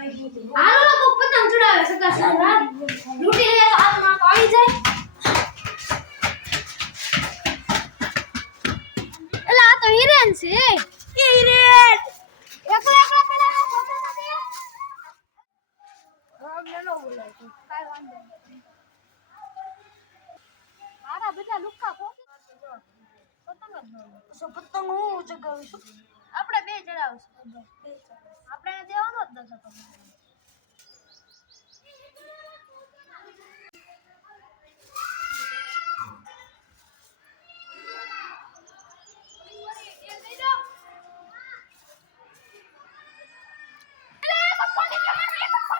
હાલો લોકો પતંગ ચડાવે સગા સગા લૂંટી લે તો હાથમાં તો જાય. એલા આ તો હિરેન છે. એ હિરેન! એકલા એકલા પેલા મારા બધા લુક્કા પતંગ હું ચગાવીશું આપણે બે જણાવશું આપણે દેવાનો tanta familia. ¡Vamos, vamos!